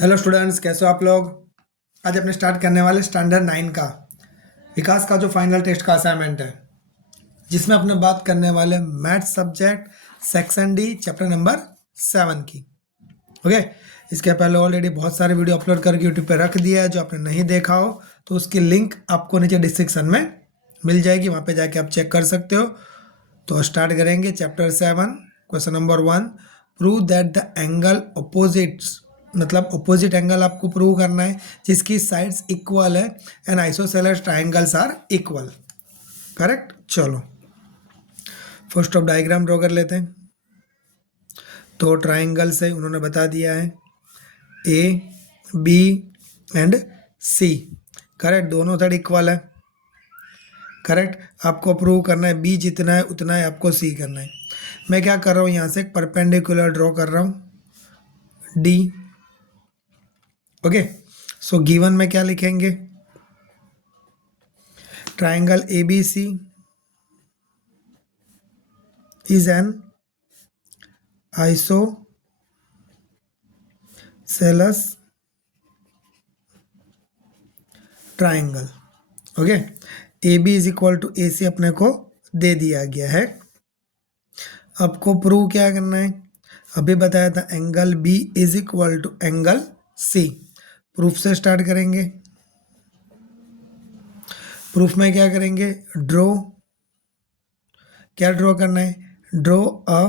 Hello students, कैसे हो आप लोग। आज अपने स्टार्ट करने वाले स्टैंडर्ड 9 का विकास का जो फाइनल टेस्ट का असाइनमेंट है, जिसमें अपने बात करने वाले math subject section D chapter number 7 की। ओके, इसके पहले ऑलरेडी बहुत सारे वीडियो अपलोड करके यूट्यूब पे रख दिया है। जो आपने नहीं देखा हो तो उसकी लिंक आपको नीचे डिस्क्रिप्शन में मिल जाएगी, वहाँ पे जाके आप चेक कर सकते हो। तो स्टार्ट करेंगे chapter 7। Question number 1, prove that the angle opposites, मतलब ऑपोजिट एंगल आपको प्रूव करना है जिसकी साइड्स इक्वल है and isosceles triangles are equal. Correct. चलो फर्स्ट ऑफ डायग्राम ड्रॉ कर लेते हैं। तो ट्राइंगल्स है, उन्होंने बता दिया है A B and C. Correct, दोनों साइड इक्वल है। करेक्ट, आपको प्रूव करना है बी जितना है उतना है आपको सी करना है। मैं क्या कर रहा हूँ, यहाँ से एक परपेंडिकुलर ड्रॉ कर रहा हूँ डी। ओके, सो गिवन में क्या लिखेंगे, triangle A B C is an isosceles triangle. Okay, A B is equal to A C अपने को दे दिया गया है। आपको प्रूव क्या करना है, अभी बताया था angle B is equal to angle C. Proof से स्टार्ट करेंगे। प्रूफ में क्या करेंगे, ड्रॉ, क्या ड्रॉ करना है, draw a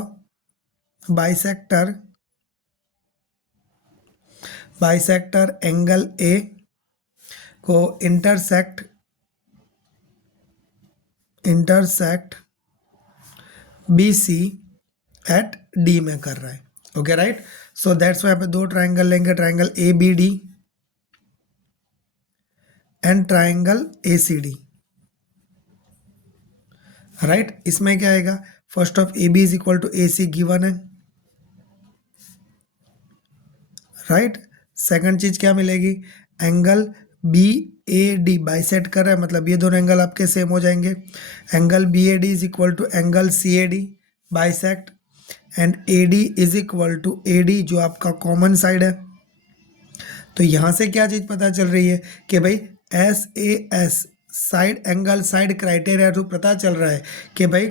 bisector angle A को intersect B C at D में कर रहा है। Okay right, so that's why यहाँ पे दो ट्राइंगल लेंगे, triangle A B D and triangle A C D. Right, इसमें क्या आएगा, first of A B is equal to A C given है। राइट, सेकंड चीज क्या मिलेगी, angle B A D bisect कर रहा है, मतलब ये दोनों एंगल आपके सेम हो जाएंगे। Angle B A D is equal to angle C A D bisect, and A D is equal to A D जो आपका कॉमन साइड है। तो यहाँ से क्या चीज़ पता चल रही है कि भाई S A S side angle side criteria तो पता चल रहा है कि भाई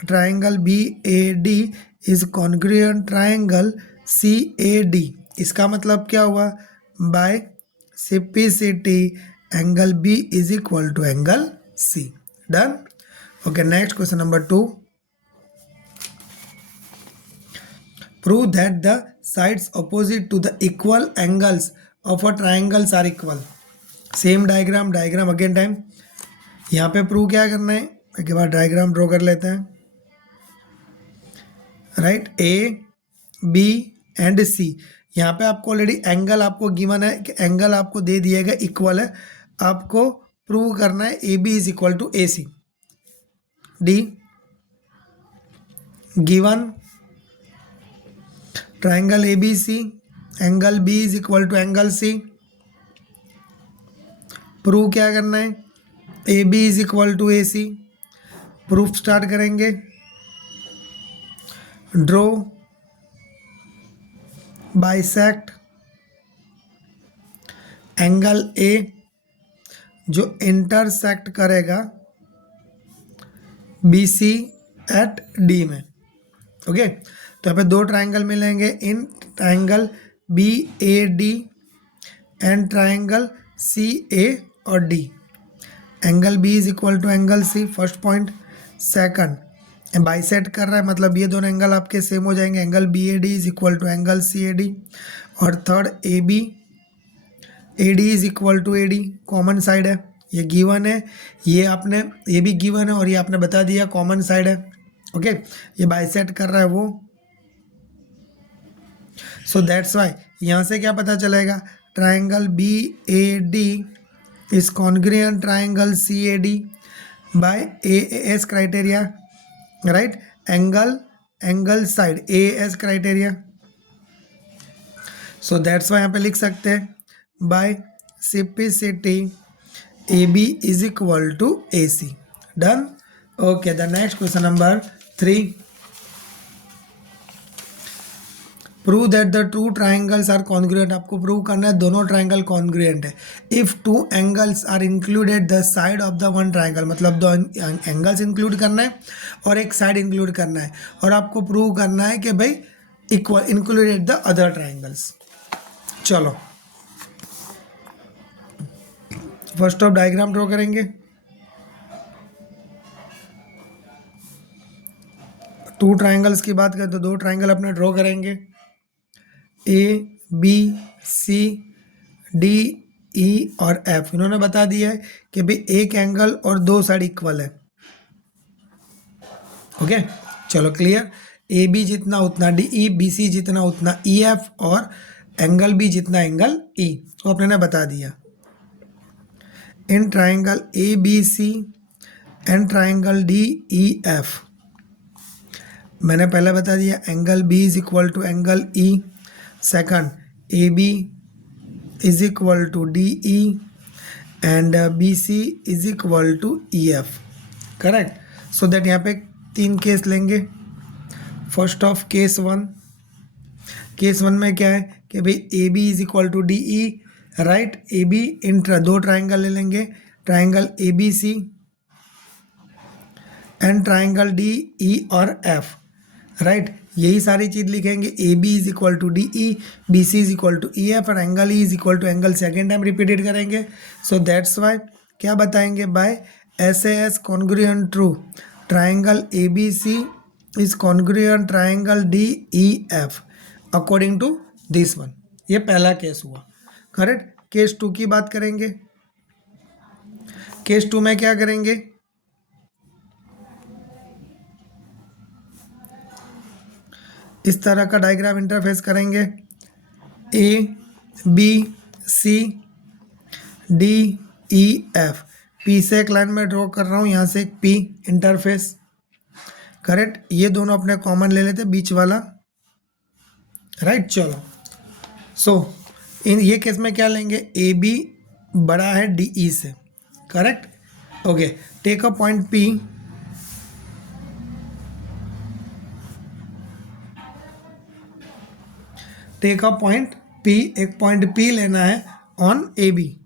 triangle B A D is congruent triangle C A D. इसका मतलब क्या हुआ, by CPCT angle B is equal to angle C. Done. Okay, next question number 2, prove that the sides opposite to the equal angles of a triangles are equal। Same diagram again time. यहाँ पे prove क्या करना है, एक बार diagram draw कर लेते हैं। Right, A B and सी, यहाँ पे आपको ऑलरेडी एंगल आपको गिवन है कि एंगल आपको दे दिएगा इक्वल है। आपको प्रूव करना है A B is equal to A C. D given triangle A B C, angle B is equal to angle C. Prove क्या करना है, A B is equal to A C. Proof start करेंगे। Draw bisect angle A जो intersect करेगा B C at D में। Okay, तो यहाँ पे दो ट्राइंगल मिलेंगे, in triangle B A D and triangle C A और D. Angle B is equal to angle C, first point. Second, bisect कर रहा है, मतलब ये दोनों एंगल आपके सेम हो जाएंगे, angle B A D is equal to angle C A D. और third, A B A D is equal to A D, common side है, ये गिवन है, ये भी गिवन है और ये आपने बता दिया कॉमन साइड है। ओके, ये बाइसेट कर रहा है वो, सो दैट्स वाई यहाँ से क्या पता चलेगा, triangle B A D is congruent triangle C A D by A S criteria. Right, angle side A S criteria. So that's why यहाँ पे लिख सकते हैं by CPCT A B is equal to A C. Done. Okay, the next question number 3, prove that the two triangles are congruent, आपको prove करना है दोनों triangle congruent है। If two angles are included the side of the one triangle, मतलब दो angles include करना है और एक साइड इंक्लूड करना है, और आपको प्रूव करना है कि भाई equal included the other triangles. चलो फर्स्ट ऑफ डायग्राम ड्रॉ करेंगे। टू ट्राइंगल्स की बात करें तो दो ट्राइंगल अपने ड्रॉ करेंगे, A B C D E और एफ। इन्होंने बता दिया है कि भाई एक एंगल और दो साइड इक्वल है। ओके चलो क्लियर, ए बी जितना उतना डी ई, बी सी जितना उतना ई एफ, और एंगल बी जितना एंगल ई, तो अपने ने बता दिया। In triangle A B C and triangle D E F, मैंने पहले बता दिया angle B is equal to angle E, second A B is equal to D E and B C is equal to E F, correct. So that यहाँ पे 3 case लेंगे। First of case one, case one में क्या है कि भाई A B is equal to D E, right. A B इन दो ट्राइंगल ले लेंगे, triangle A B C and triangle D E और एफ, राइट। यही सारी चीज़ लिखेंगे, A B is equal to D E, B C is equal to E F, और angle E is equal to angle second time repeated करेंगे। So that's why क्या बताएंगे, by S A S congruent true, triangle A B C is congruent triangle D E F according to this one. ये पहला case हुआ, correct. Case to की बात करेंगे। Case to में क्या करेंगे, इस तरह का डायग्राम इंटरफेस करेंगे, A B C D E F, P से एक लाइन में ड्रॉ कर रहा हूँ, यहाँ से एक पी इंटरफेस, करेक्ट। ये दोनों अपने कॉमन ले लेते बीच वाला, राइट। चलो सो इन ये केस में क्या लेंगे, ए बी बड़ा है डी ई से, correct. Okay take a point P, take a point P, एक पॉइंट पी लेना है ऑन ए बी।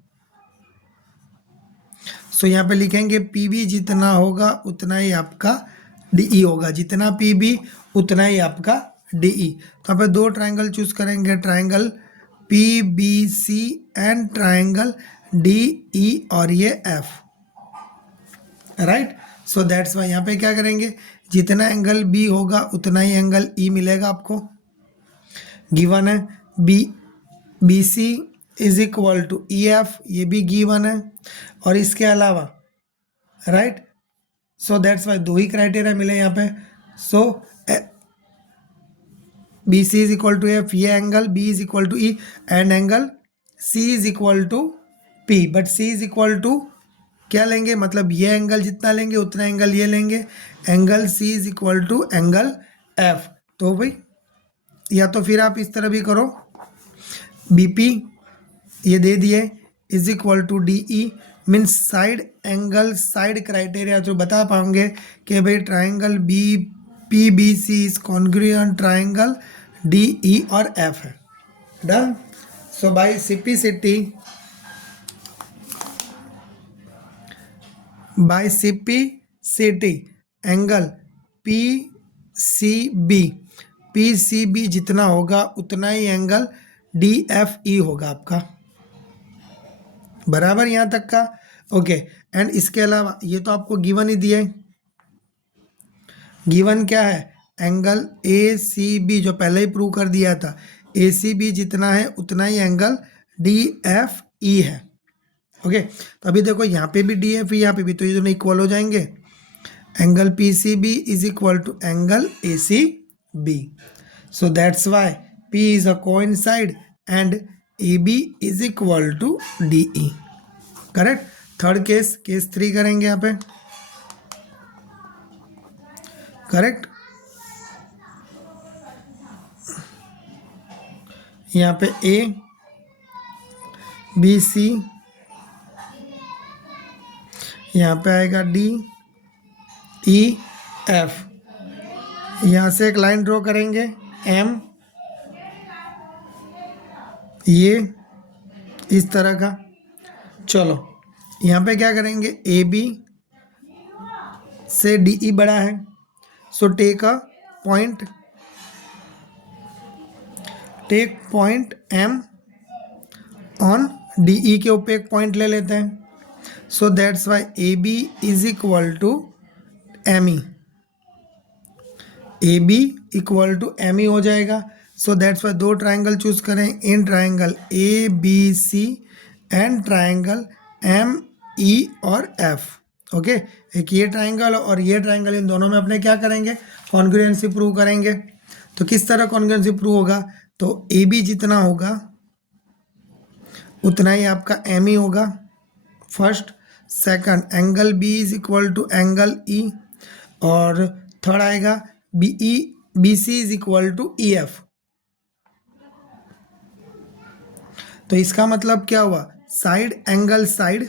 सो यहाँ पे लिखेंगे पी बी जितना होगा उतना ही आपका डी ई होगा, जितना पी बी उतना ही आपका डी ई। तो यहाँ पे दो ट्राइंगल चूज करेंगे, triangle P B C and triangle D E और ये F, right. So that's why यहाँ पे क्या करेंगे, जितना एंगल बी होगा उतना ही एंगल ई मिलेगा आपको। गिवन है B C is equal to E F, ये भी गिवन है, और इसके अलावा, राइट। सो दैट्स वाई दो ही क्राइटेरिया मिले यहाँ पे। So B C is equal to F, ये angle B is equal to E, and angle C is equal to P, but C is equal to क्या लेंगे, मतलब ये एंगल जितना लेंगे उतना एंगल ये लेंगे, angle C is equal to angle F. तो भाई या तो फिर आप इस तरह भी करो, बी पी ये दे दिए is equal to D E, means side angle side criteria जो बता पाओगे कि भाई triangle B P B C is congruent triangle D E और एफ है, done. So by CPCT, by CPCT angle P C B जितना होगा उतना ही एंगल डी एफ ई होगा आपका, बराबर यहाँ तक का। ओके एंड इसके अलावा ये तो आपको गिवन ही दिया है, गिवन क्या है, एंगल ए सी बी जो पहले ही प्रूव कर दिया था, ए सी बी जितना है उतना ही एंगल डी एफ ई है। ओके तो अभी देखो यहाँ पे भी डी एफ ई, यहाँ पे भी, तो ये दोनों इक्वल हो जाएंगे। Angle P C B is equal to angle A C B, so that's why P is a coincide and A B is equal to D E, correct. Third case, case 3 करेंगे यहाँ पे, correct. यहाँ पे ए B सी, यहाँ पे आएगा D E F, यहाँ से एक लाइन ड्रॉ करेंगे एम ये इस तरह का। चलो यहाँ पे क्या करेंगे, ए बी से डी ई बड़ा है, so take point M on D E के ऊपर एक पॉइंट ले लेते हैं। So that's why A B is equal to M E, A B equal to M E हो जाएगा। सो दैट्स वाई दो ट्राइंगल चूज करें in triangle A B C and triangle M E और F. Okay, एक ये triangle और ये triangle, इन दोनों में अपने क्या करेंगे, कॉन्ग्रुएंसी प्रूव करेंगे। तो किस तरह कॉन्ग्रुएंसी प्रूव होगा, तो ए बी जितना होगा उतना ही आपका एम ई होगा first. Second, angle B is equal to angle E, और थर्ड आएगा B C is equal to E F. तो इसका मतलब क्या हुआ, side angle side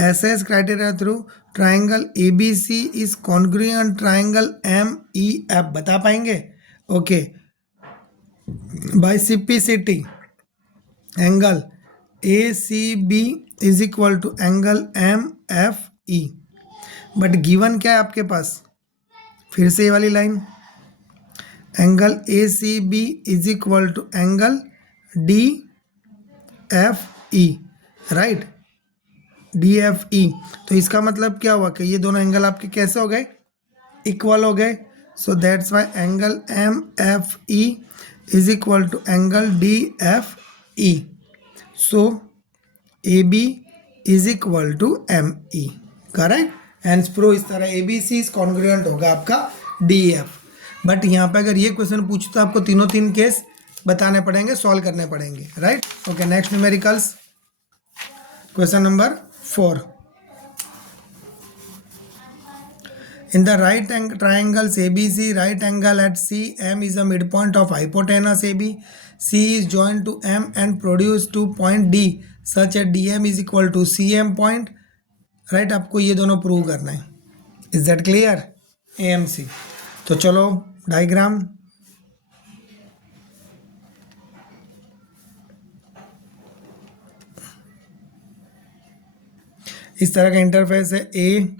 S criteria through triangle A B C is congruent triangle M E F. बता पाएंगे? Okay, by simplicity angle A C B is equal to angle M F E. But given क्या है आपके पास, फिर से ये वाली line, angle A C B is equal to angle D F E, right, D F E. तो इसका मतलब क्या हुआ कि ये दोनों एंगल आपके कैसे हो गए, इक्वल हो गए। So that's why angle M F E is equal to angle D F E. So A B is equal to M E, correct. Hence prove इस तरह A B C is congruent होगा आपका D F. But यहाँ पे अगर ये question पूछे तो आपको तीनों तीन केस बताने पड़ेंगे, सॉल्व करने पड़ेंगे, right. Okay, next numericals, question number 4। In the right triangles ABC, right angle at C, M is a midpoint of hypotenuse AB. C is joined to M and produce to point D such that DM is equal to CM point. Right, आपको ये दोनों prove करना है। Is that clear? AMC। तो चलो diagram, इस तरह का इंटरफेस है, ए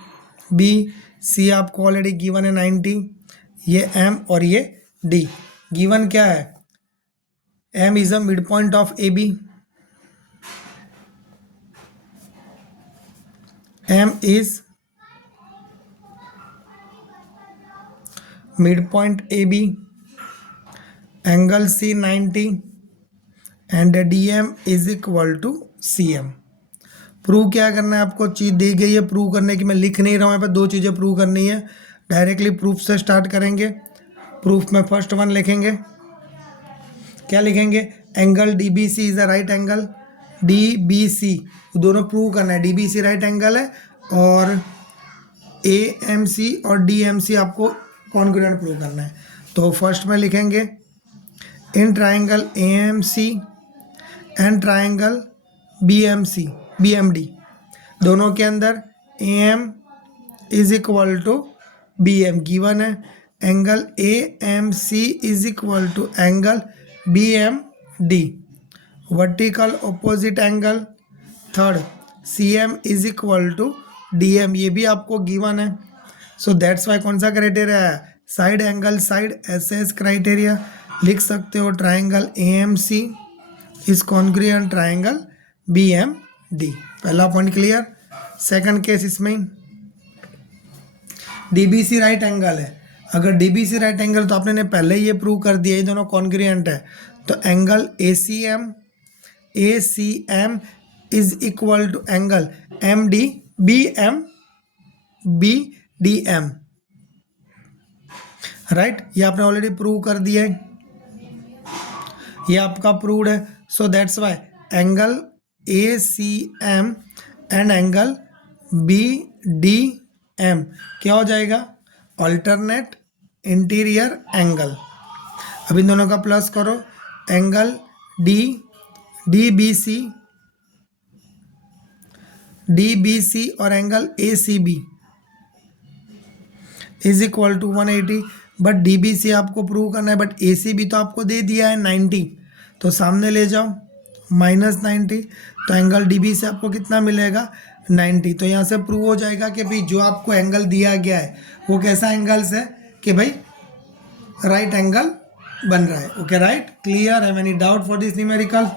बी सी आपको ऑलरेडी गिवन है 90, ये एम और ये डी। गिवन क्या है, M is a mid point of A B, M is mid point A B, angle C 90 and D M is equal to C M. Prove क्या करना है आपको, चीज़ दी गई है, प्रूव करने की मैं लिख नहीं रहा हूँ, यहाँ पर दो चीज़ें प्रूव करनी है। डायरेक्टली प्रूफ से स्टार्ट करेंगे। प्रूफ में फर्स्ट वन लिखेंगे, क्या लिखेंगे, angle D B C is a right angle, D B C दोनों प्रूव करना है। D B C right angle है और ए एम सी और डी एम सी आपको कॉन्ग्रुएंट प्रूव करना है। तो फर्स्ट में लिखेंगे in triangle A M C and triangle B M C B M D, दोनों के अंदर A M is equal to B M given है, angle A M C is equal to angle B M D, vertical opposite angle third C M is equal to D M, ये भी आपको given है। So that's why कौन सा criteria है, side angle side S S criteria. लिख सकते हो triangle A M C is congruent triangle B M D. पहला पॉइंट क्लियर। सेकंड केस, इसमें डीबीसी राइट एंगल है, अगर डीबीसी राइट एंगल तो आपने पहले ही ये प्रूव कर दिया, ये दोनों कॉन्ग्रुएंट है। तो angle A C M is equal to angle M D B D M, right. ये आपने ऑलरेडी प्रूव कर दिया है, ये आपका प्रूव्ड है। So that's why angle A C M and angle B D M क्या हो जाएगा, अल्टरनेट इंटीरियर एंगल। अब इन दोनों का प्लस करो, एंगल डी बी सी और angle A C B is equal to 180। But D B C आपको prove करना है, बट ए सी बी तो आपको दे दिया है 90, तो सामने ले जाओ -90, तो एंगल DB से आपको कितना मिलेगा 90। तो यहाँ से प्रूव हो जाएगा कि भाई जो आपको एंगल दिया गया है वो कैसा एंगल्स है कि भाई राइट एंगल बन रहा है। Okay right, clear? Have any doubt for this numerical?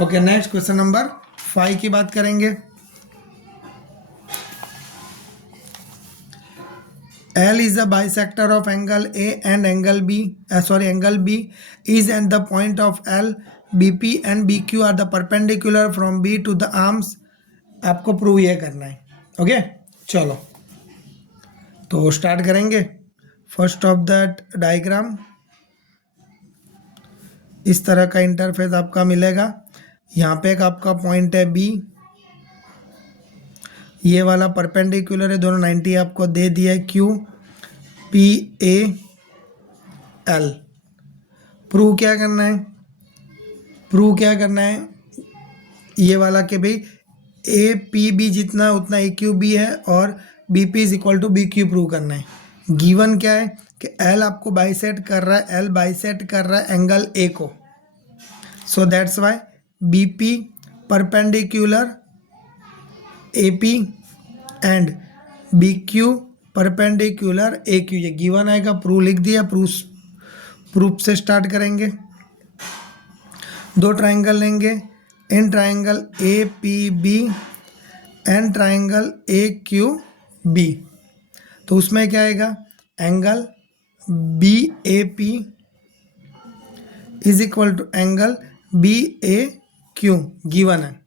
Okay, next question number 5 की बात करेंगे। L is a bisector of angle A and angle B. Angle B is at the point of L. BP and BQ are the perpendicular from B to the arms. आपको prove ये करना है। Okay चलो तो start करेंगे। First of that diagram, इस तरह का इंटरफेस आपका मिलेगा। यहाँ पे एक आपका पॉइंट है B, ये वाला परपेंडिकुलर है, दोनों 90 आपको दे दिया है। Q P A L prove क्या करना है? प्रूव क्या करना है ये वाला कि भाई ए पी बी जितना है उतना ए क्यू बी है और B P is equal to B Q prove करना है। गिवन क्या है कि एल आपको बाइसेट कर रहा है, एल बाइसेट कर रहा है एंगल ए को, so that's why B P perpendicular A P and B Q perpendicular A Q, ये गिवन आएगा, प्रूव लिख दिया। प्रूफ से स्टार्ट करेंगे। दो ट्राइंगल लेंगे, in triangle A P B and triangle A Q B, तो उसमें क्या आएगा angle B A P is equal to angle B A Q given है,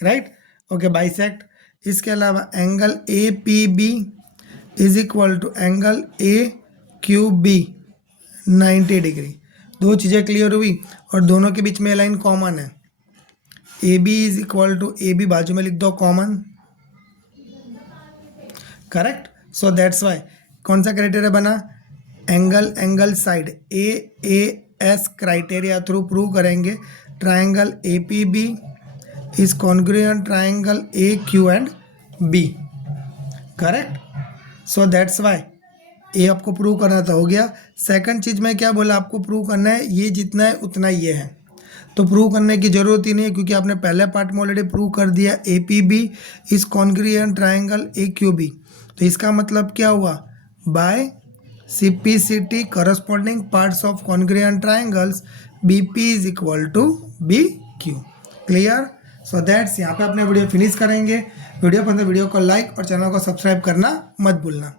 राइट? Okay, bisect. इसके अलावा angle A P B is equal to angle A Q B 90 degree. दो चीज़ें clear हुई और दोनों के बीच में लाइन कॉमन है। A B is equal to A B बाजू में लिख दो common, correct? So that's why कौन सा क्राइटेरिया बना? Angle side A S criteria through prove करेंगे triangle A P B is congruent triangle A Q and B, correct? So that's why ये आपको प्रूव करना था, हो गया। सेकंड चीज़ में क्या बोला आपको प्रूव करना है, ये जितना है उतना ये है, तो प्रूव करने की ज़रूरत ही नहीं है क्योंकि आपने पहले पार्ट में ऑलरेडी प्रूव कर दिया A P B is congruent triangle A Q B. तो इसका मतलब क्या हुआ? By simplicity corresponding parts of congruent triangles B P is equal to B Q. Clear? So that's यहाँ पे अपने वीडियो फिनिश करेंगे। वीडियो पसंद वीडियो को लाइक और चैनल को सब्सक्राइब करना मत भूलना।